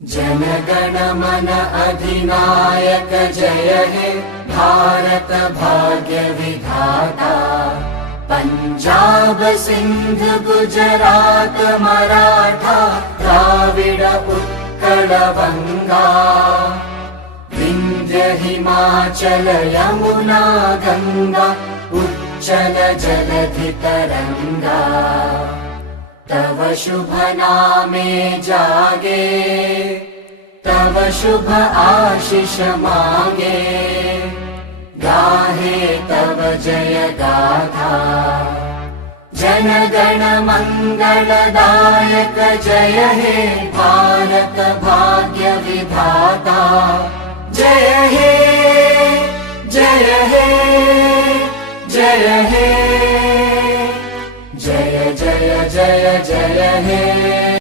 जन मन अधिनायक जय हे भारत भाग्य विधाता। पंजाब सिंध गुजरात मराठा द्राविड उत्कल बंगा। विंध्य हिमाचल यमुना गंगा उच्चल जलधि तरंगा। तव शुभ नामे जागे तव शुभ आशीष मांगे। गाहे तव जय गाथा जन गण मंगलदायक जय हे भारत भाग्य विधाता। जय हे जय हे जय हे जय जय जय जय हे।